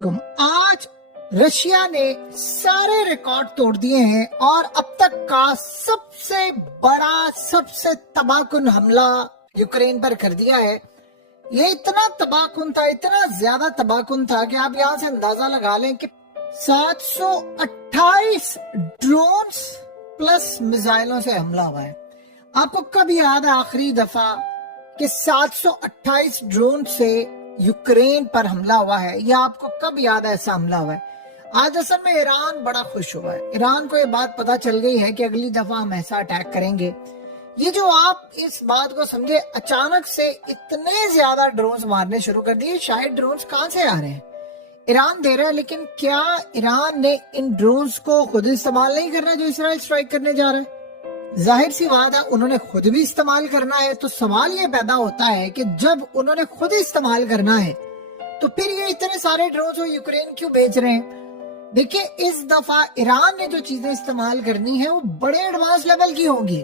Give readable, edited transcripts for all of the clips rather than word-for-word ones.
आज रशिया ने सारे रिकॉर्ड तोड़ दिए हैं और अब तक का सबसे बड़ा सबसे तबाहकुन हमला यूक्रेन पर कर दिया है। ये इतना तबाहकुन था, इतना ज्यादा तबाहकुन था कि आप यहाँ से अंदाजा लगा लें कि 728 ड्रोन्स प्लस मिसाइलों से हमला हुआ है। आपको कब याद है आखिरी दफा कि 728 ड्रोन से यूक्रेन पर हमला हुआ है? या आपको कब याद है ऐसा हमला हुआ है? आज असल में ईरान बड़ा खुश हुआ है। ईरान को ये बात पता चल गई है कि अगली दफा हम ऐसा अटैक करेंगे। ये जो आप इस बात को समझे, अचानक से इतने ज्यादा ड्रोन्स मारने शुरू कर दिए। शायद ड्रोन्स कहां से आ रहे हैं? ईरान दे रहा है, लेकिन क्या ईरान ने इन ड्रोन्स को खुद इस्तेमाल नहीं करना जो इसराइल स्ट्राइक करने जा रहा है? जाहिर सी बात है, उन्होंने खुद भी इस्तेमाल करना है। तो सवाल ये पैदा होता है कि जब उन्होंने खुद इस्तेमाल करना है तो फिर ये इतने सारे ड्रोन्स वो यूक्रेन क्यों भेज रहे हैं? देखिए, इस दफा ईरान ने जो चीजें इस्तेमाल करनी है वो बड़े एडवांस लेवल की होंगी।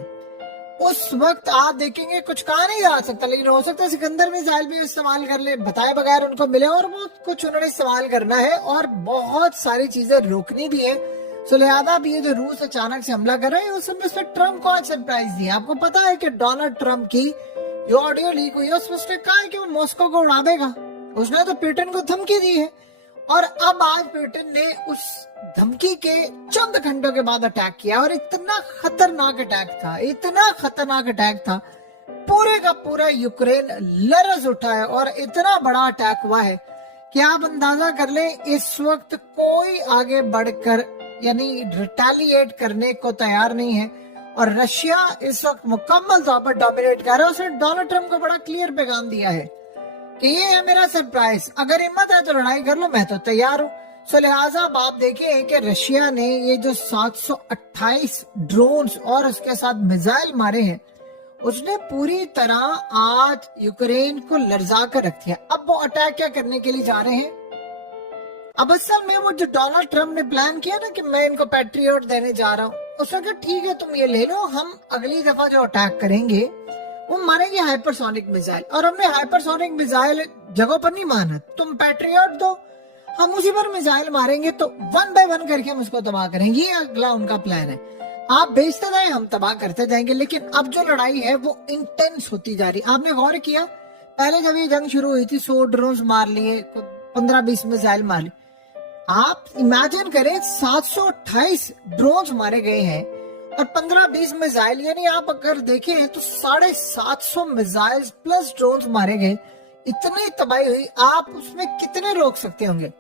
उस वक्त आप देखेंगे कुछ कहा नहीं जा सकता, लेकिन हो सकता है सिकंदर मिसाइल भी इस्तेमाल कर ले, बताए बगैर उनको मिले, और वो कुछ उन्होंने इस्तेमाल करना है और बहुत सारी चीजें रोकनी भी है। सो लिहाजा भी ये जो रूस अचानक से हमला कर रहे हैं उसमें ट्रम्प को आज सरप्राइज दिया। आपको पता है कि डोनाल्ड ट्रम्प की जो ऑडियो लीक हुई है उसमें उसने कहा है कि वो मॉस्को को उड़ा देगा। उसने तो पुतिन को धमकी दी है और अब आज पुतिन ने उस धमकी के चंद घंटों के बाद अटैक किया। और इतना खतरनाक अटैक था, पूरे का पूरा यूक्रेन लरज उठा है और इतना बड़ा अटैक हुआ है कि आप अंदाजा कर लें इस वक्त कोई आगे बढ़कर यानी रिटेलिएट करने को तैयार नहीं है। और रशिया इस वक्त मुकम्मल तौर पर डोमिनेट कर रहा है। उसने डोनाल्ड ट्रम्प को बड़ा क्लियर पैगाम दिया है कि ये है मेरा सरप्राइज, अगर हिम्मत है तो लड़ाई कर लो, मैं तो तैयार हूँ। सो लिहाजा आप देखें कि रशिया ने ये जो 728 ड्रोन्स और उसके साथ मिसाइल मारे हैं, उसने पूरी तरह आज यूक्रेन को लर्जा कर रख दिया। अब वो अटैक क्या करने के लिए जा रहे हैं? अब असल में वो जो डोनाल्ड ट्रम्प ने प्लान किया ना कि मैं इनको पैट्रियट देने जा रहा हूँ, उसने कहा ठीक है तुम ये ले लो, हम अगली दफा जो अटैक करेंगे वो मारेंगे हाइपरसोनिक मिसाइल। और हमने हाइपरसोनिक मिसाइल जगह पर नहीं माना, तुम पैट्रियट दो, हम उसी पर मिसाइल मारेंगे, तो 1 बाय 1 करके हम उसको तबाह करेंगे। ये अगला उनका प्लान है। आप भेजते जाए, हम तबाह करते जाएंगे। लेकिन अब जो लड़ाई है वो इंटेंस होती जा रही। आपने गौर किया, पहले जब ये जंग शुरू हुई थी 100 ड्रोन मार लिए, 15-20 मिसाइल मार लिए। आप इमेजिन करें 728 ड्रोन्स मारे गए हैं और 15-20 मिसाइल, यानी आप अगर देखें तो 750 मिसाइल प्लस ड्रोन्स मारे गए। इतनी तबाही हुई, आप उसमें कितने रोक सकते होंगे?